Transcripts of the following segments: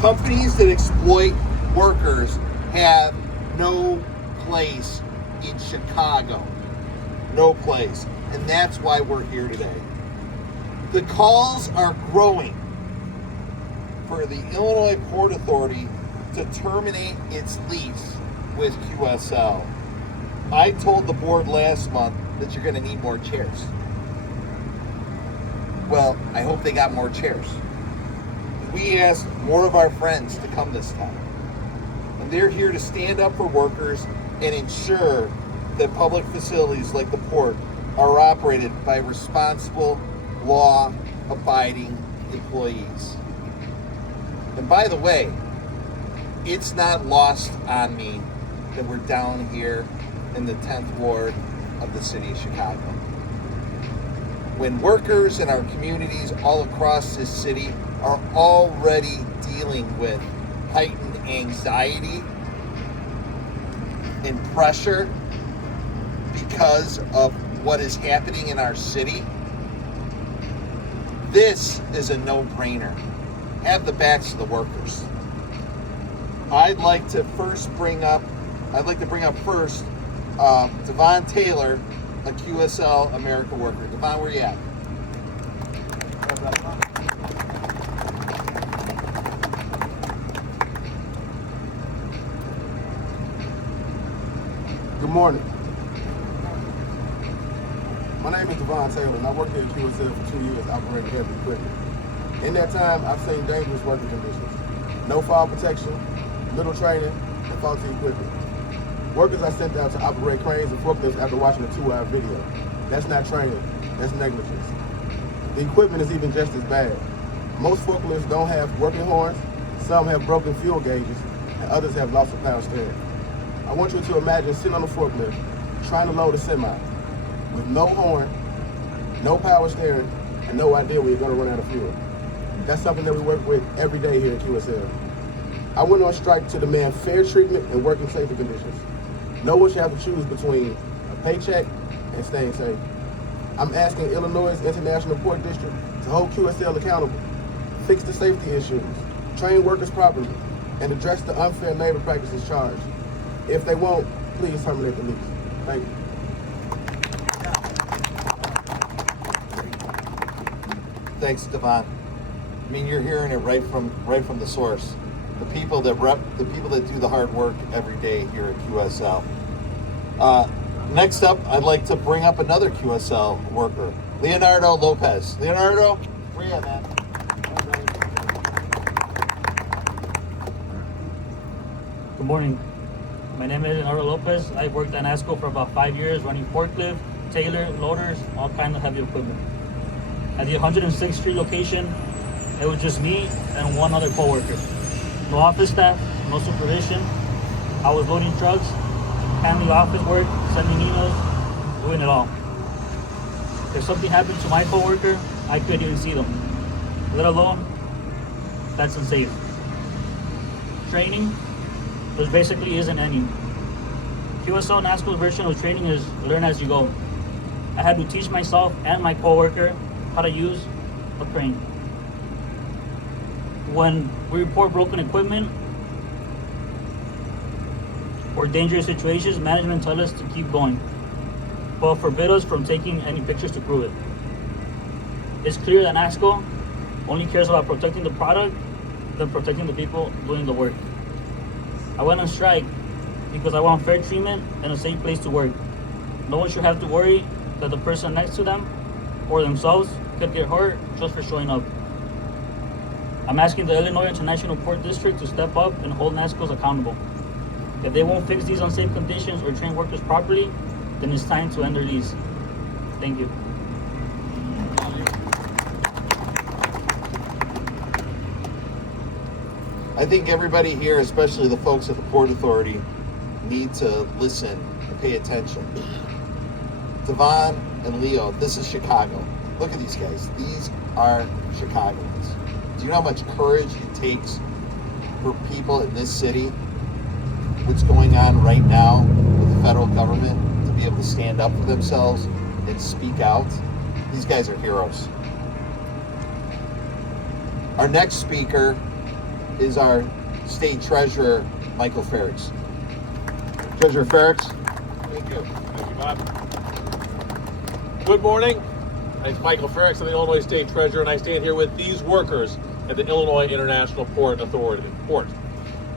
Companies that exploit workers have no place in Chicago. No place. And that's why we're here today. The calls are growing for the Illinois Port Authority to terminate its lease with QSL. I told the board last month that you're going to need more chairs. Well, I hope they got more chairs. We asked more of our friends to come this time. And they're here to stand up for workers and ensure that public facilities like the port are operated by responsible, law-abiding employees. And by the way, it's not lost on me that we're down here in the 10th Ward of the city of Chicago. When workers in our communities all across this city are already dealing with heightened anxiety and pressure because of what is happening in our city, this is a no-brainer. Have the backs of the workers. I'd like to bring up first Devon Taylor, a QSL America worker. Devon, where you at? Good morning. My name is Devon Taylor, and I worked here at QSL for 2 years operating heavy equipment. In that time, I've seen dangerous working conditions, no fire protection, little training, and faulty equipment. Workers are sent out to operate cranes and forklifts after watching a 2-hour video. That's not training, that's negligence. The equipment is even just as bad. Most forklifts don't have working horns, some have broken fuel gauges, and others have loss of power steering. I want you to imagine sitting on a forklift, trying to load a semi, with no horn, no power steering, and no idea when you're going to run out of fuel. That's something that we work with every day here at QSL. I went on strike to demand fair treatment and working safety conditions. No one should have to choose between a paycheck and staying safe. I'm asking Illinois' International Port District to hold QSL accountable, fix the safety issues, train workers properly, and address the unfair labor practices charged. If they won't, please terminate the lease. Thank you. Thanks, Devon. I mean, you're hearing it right from the source. The people that do the hard work every day here at QSL. Next up, I'd like to bring up another QSL worker, Leonardo Lopez. Leonardo, where you at, man? Good morning. My name is Leonardo Lopez. I've worked at ASCO for about 5 years, running forklift, trailer, loaders, all kinds of heavy equipment. At the 106th Street location, it was just me and one other coworker. No office staff, no supervision. I was loading trucks, handling office work, sending emails, doing it all. If something happened to my coworker, I couldn't even see them, let alone that's unsafe. Training, there basically isn't any. QSL and ASCO's version of training is learn as you go. I had to teach myself and my coworker how to use a crane. When we report broken equipment or dangerous situations, management tells us to keep going, but forbid us from taking any pictures to prove it. It's clear that ASCO only cares about protecting the product than protecting the people doing the work. I went on strike because I want fair treatment and a safe place to work. No one should have to worry that the person next to them or themselves could get hurt just for showing up. I'm asking the Illinois International Port District to step up and hold NASCOs accountable. If they won't fix these unsafe conditions or train workers properly, then it's time to end their lease. Thank you. I think everybody here, especially the folks at the Port Authority, need to listen and pay attention. Devon and Leo, this is Chicago. Look at these guys. These are Chicagoans. Do you know how much courage it takes for people in this city, what's going on right now with the federal government, to be able to stand up for themselves and speak out? These guys are heroes. Our next speaker is our state treasurer, Michael Frerichs. Treasurer Frerichs. Thank you. Thank you, Bob. Good morning. My name is Michael Frerichs. I'm the Illinois State Treasurer, and I stand here with these workers at the Illinois International Port Authority.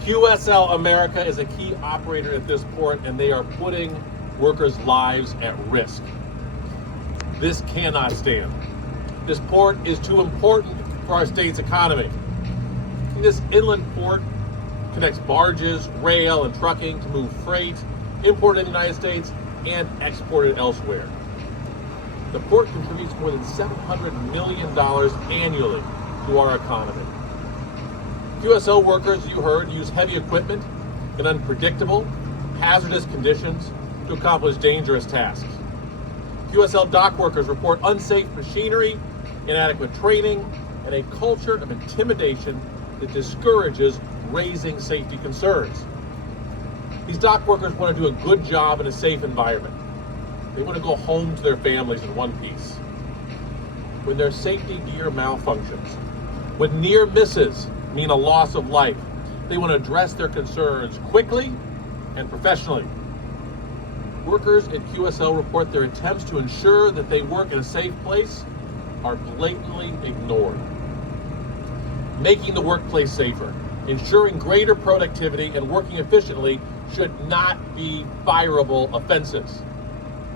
QSL America is a key operator at this port, and they are putting workers' lives at risk. This cannot stand. This port is too important for our state's economy. This inland port connects barges, rail, and trucking to move freight imported in the United States and exported elsewhere. The port contributes more than $700 million annually to our economy. QSL workers, you heard, use heavy equipment in unpredictable, hazardous conditions to accomplish dangerous tasks. QSL dock workers report unsafe machinery, inadequate training, and a culture of intimidation that discourages raising safety concerns. These dock workers want to do a good job in a safe environment. They want to go home to their families in one piece. When their safety gear malfunctions, when near misses mean a loss of life, they want to address their concerns quickly and professionally. Workers at QSL report their attempts to ensure that they work in a safe place are blatantly ignored. Making the workplace safer, ensuring greater productivity, and working efficiently should not be fireable offenses.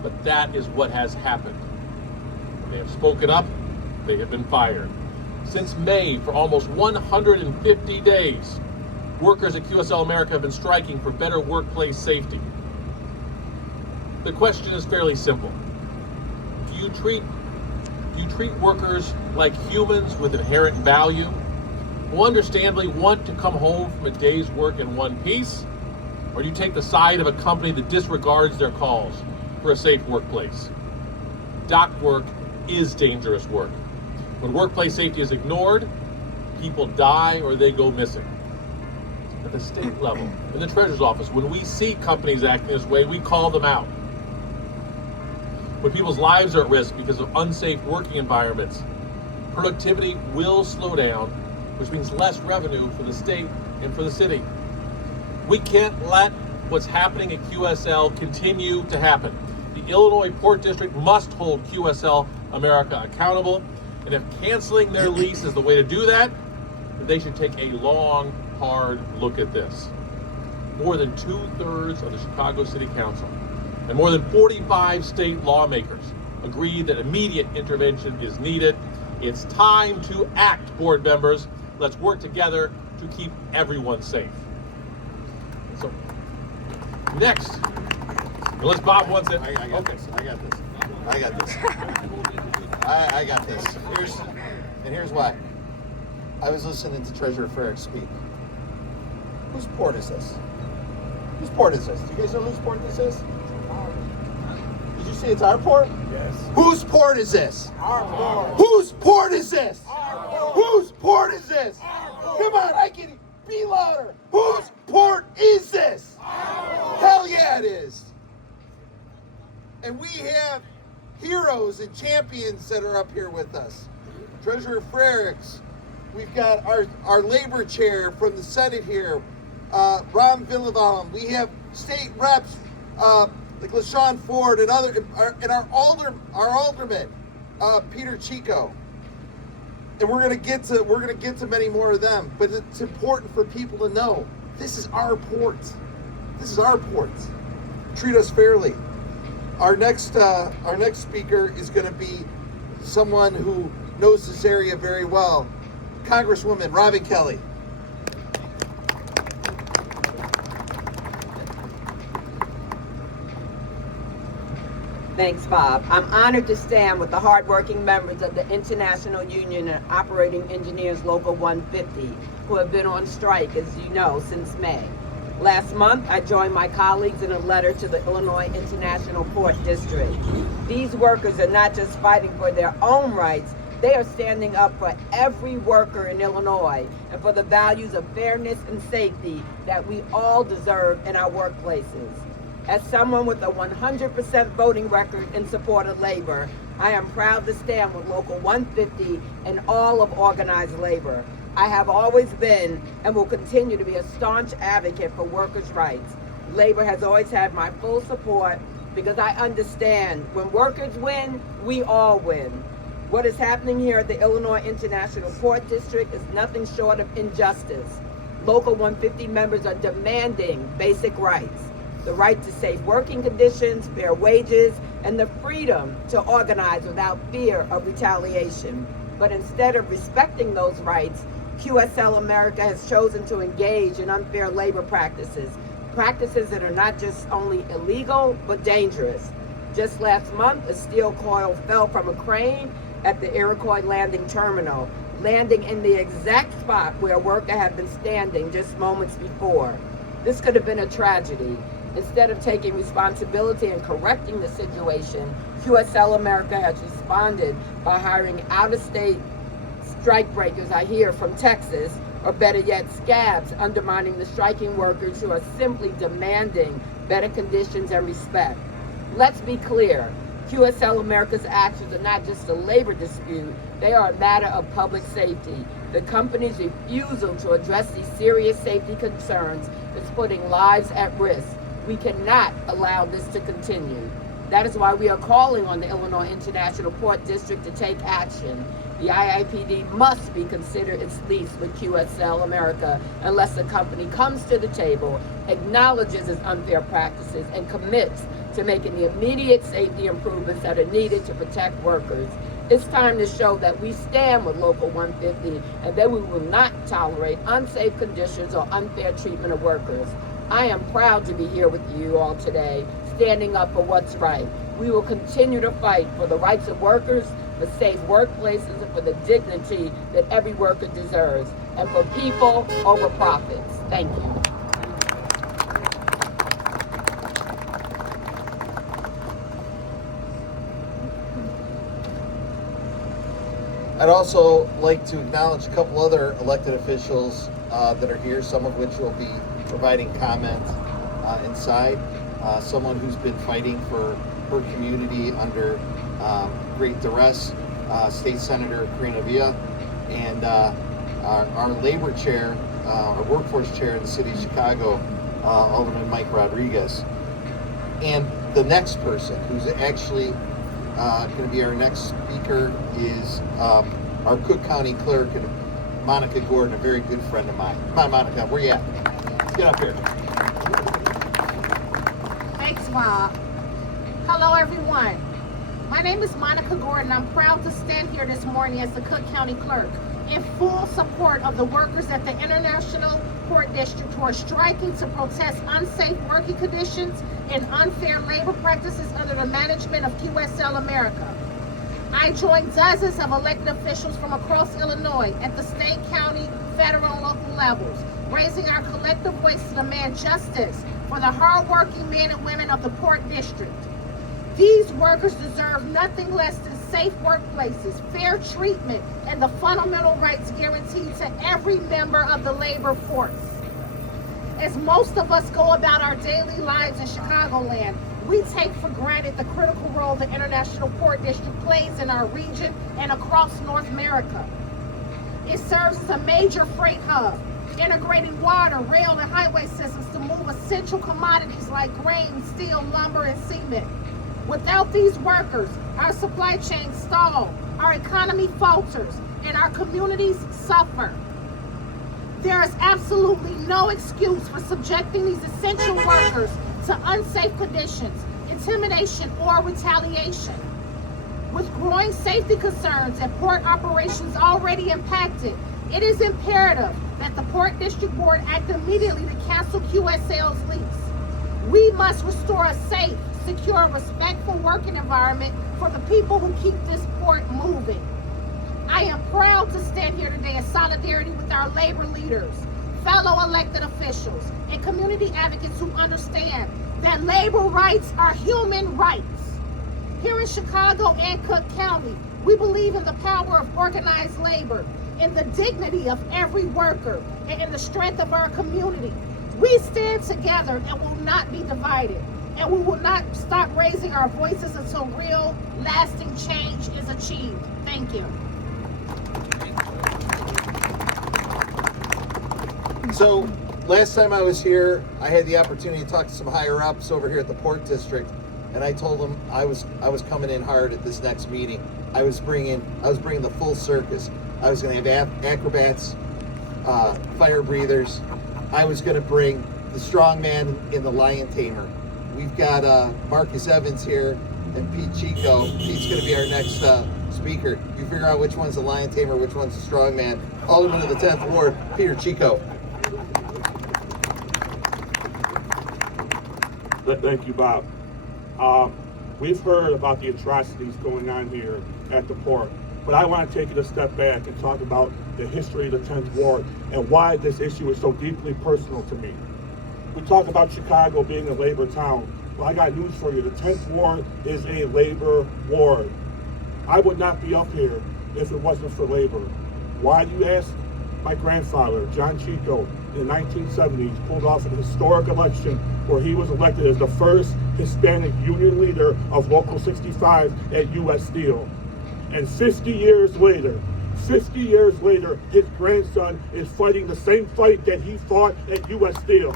But that is what has happened. They have spoken up, they have been fired. Since May, for almost 150 days, workers at QSL America have been striking for better workplace safety. The question is fairly simple. Do you treat workers like humans with inherent value, who understandably want to come home from a day's work in one piece? Or do you take the side of a company that disregards their calls for a safe workplace? Dock work is dangerous work. When workplace safety is ignored, people die or they go missing. At the state level, in the Treasurer's office, when we see companies acting this way, we call them out. When people's lives are at risk because of unsafe working environments, productivity will slow down, which means less revenue for the state and for the city. We can't let what's happening at QSL continue to happen. The Illinois Port District must hold QSL America accountable, and if canceling their lease is the way to do that, then they should take a long, hard look at this. More than 2/3 of the Chicago City Council and more than 45 state lawmakers agree that immediate intervention is needed. It's time to act, board members. Let's work together to keep everyone safe. So, next, unless Bob wants it. I got this. I got this. Here's why. I was listening to Treasurer Frerichs speak. Whose port is this? Whose port is this? Do you guys know whose port this is? Did you say it's our port? Yes. Whose port is this? Our port. Whose port is this? Our port. Whose port is this? Our port. Come on, I can be louder. Whose port is this? Hell yeah, it is. And we have heroes and champions that are up here with us. Treasurer Frerichs. We've got our labor chair from the Senate here, Ron Villavalum. We have state reps like LaShawn Ford and our alderman, Peter Chico. And we're gonna get to many more of them. But it's important for people to know this is our port. This is our port. Treat us fairly. Our next speaker is going to be someone who knows this area very well, Congresswoman Robin Kelly. Thanks, Bob. I'm honored to stand with the hardworking members of the International Union of Operating Engineers Local 150, who have been on strike, as you know, since May. Last month, I joined my colleagues in a letter to the Illinois International Port District. These workers are not just fighting for their own rights, they are standing up for every worker in Illinois and for the values of fairness and safety that we all deserve in our workplaces. As someone with a 100% voting record in support of labor, I am proud to stand with Local 150 and all of organized labor. I have always been and will continue to be a staunch advocate for workers' rights. Labor has always had my full support because I understand when workers win, we all win. What is happening here at the Illinois International Port District is nothing short of injustice. Local 150 members are demanding basic rights: the right to safe working conditions, fair wages, and the freedom to organize without fear of retaliation. But instead of respecting those rights, QSL America has chosen to engage in unfair labor practices that are not just only illegal, but dangerous. Just last month, a steel coil fell from a crane at the Iroquois Landing Terminal, landing in the exact spot where a worker had been standing just moments before. This could have been a tragedy. Instead of taking responsibility and correcting the situation, QSL America has responded by hiring out-of-state strikebreakers, I hear, from Texas, or better yet, scabs, undermining the striking workers who are simply demanding better conditions and respect. Let's be clear. QSL America's actions are not just a labor dispute, they are a matter of public safety. The company's refusal to address these serious safety concerns is putting lives at risk. We cannot allow this to continue. That is why we are calling on the Illinois International Port District to take action. The IIPD must reconsider its lease with QSL America unless the company comes to the table, acknowledges its unfair practices, and commits to making the immediate safety improvements that are needed to protect workers. It's time to show that we stand with Local 150 and that we will not tolerate unsafe conditions or unfair treatment of workers. I am proud to be here with you all today, standing up for what's right. We will continue to fight for the rights of workers, for safe workplaces, and for the dignity that every worker deserves, and for people over profits. Thank you. I'd also like to acknowledge a couple other elected officials that are here, some of which will be providing comment inside. Someone who's been fighting for her community under great duress, State Senator Karina and our labor chair, our workforce chair in the city of Chicago, Alderman Mike Rodriguez. And the next person who's actually going to be our next speaker is our Cook County Clerk, and Monica Gordon, a very good friend of mine. Come on, Monica, where you at? Get up here. Thanks, Bob. Hello, everyone. My name is Monica Gordon. I'm proud to stand here this morning as the Cook County Clerk in full support of the workers at the International Port District who are striking to protest unsafe working conditions and unfair labor practices under the management of QSL America. I joined dozens of elected officials from across Illinois at the state, county, federal, and local levels, raising our collective voice to demand justice for the hardworking men and women of the Port District. These workers deserve nothing less than safe workplaces, fair treatment, and the fundamental rights guaranteed to every member of the labor force. As most of us go about our daily lives in Chicagoland, we take for granted the critical role the International Port District plays in our region and across North America. It serves as a major freight hub, integrating water, rail, and highway systems to move essential commodities like grain, steel, lumber, and cement. Without these workers, our supply chains stall, our economy falters, and our communities suffer. There is absolutely no excuse for subjecting these essential workers to unsafe conditions, intimidation, or retaliation. With growing safety concerns and port operations already impacted, it is imperative that the Port District Board act immediately to cancel QSL's lease. We must restore a safe, secure, respectful working environment for the people who keep this port moving. I am proud to stand here today in solidarity with our labor leaders, fellow elected officials, and community advocates who understand that labor rights are human rights. Here in Chicago and Cook County, we believe in the power of organized labor, in the dignity of every worker, and in the strength of our community. We stand together and will not be divided, and we will not stop raising our voices until real, lasting change is achieved. Thank you. So last time I was here, I had the opportunity to talk to some higher ups over here at the Port District, and I told them I was coming in hard at this next meeting. I was bringing the full circus. I was going to have acrobats, fire breathers. I was going to bring the strongman and the lion tamer. We've got Marcus Evans here and Pete Chico. Pete's going to be our next speaker. You figure out which one's the lion tamer, which one's the strongman. Alderman of the 10th Ward, Peter Chico. Thank you, Bob. We've heard about the atrocities going on here at the port, but I want to take it a step back and talk about the history of the 10th Ward and why this issue is so deeply personal to me. We talk about Chicago being a labor town. Well, I got news for you. The 10th Ward is a labor ward. I would not be up here if it wasn't for labor. Why, do you ask? My grandfather, John Chico, in the 1970s, pulled off an historic election where he was elected as the first Hispanic union leader of Local 65 at U.S. Steel. And 50 years later, his grandson is fighting the same fight that he fought at U.S. Steel.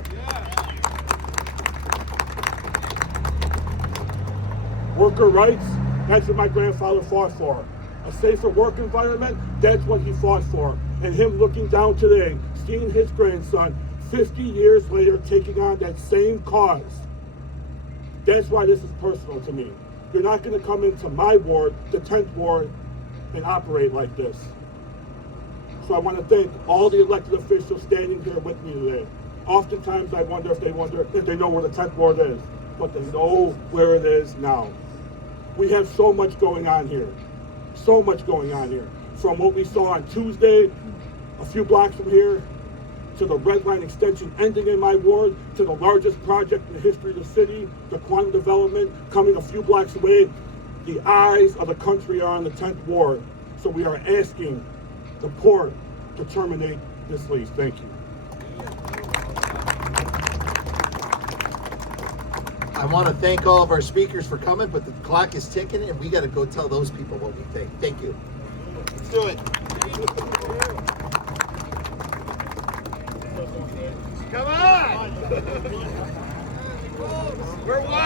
Worker rights, that's what my grandfather fought for. A safer work environment, that's what he fought for. And him looking down today, seeing his grandson 50 years later taking on that same cause. That's why this is personal to me. You're not going to come into my ward, the 10th Ward, and operate like this. So I want to thank all the elected officials standing here with me today. Oftentimes I wonder if they know where the 10th Ward is, but they know where it is now. We have so much going on here. So much going on here. From what we saw on Tuesday, a few blocks from here, to the red line extension ending in my ward, to the largest project in the history of the city, the quantum development coming a few blocks away. The eyes of the country are on the 10th Ward. So we are asking the port to terminate this lease. Thank you. I want to thank all of our speakers for coming, but the clock is ticking and we got to go tell those people what we think. Thank you. Let's do it. Come on! We're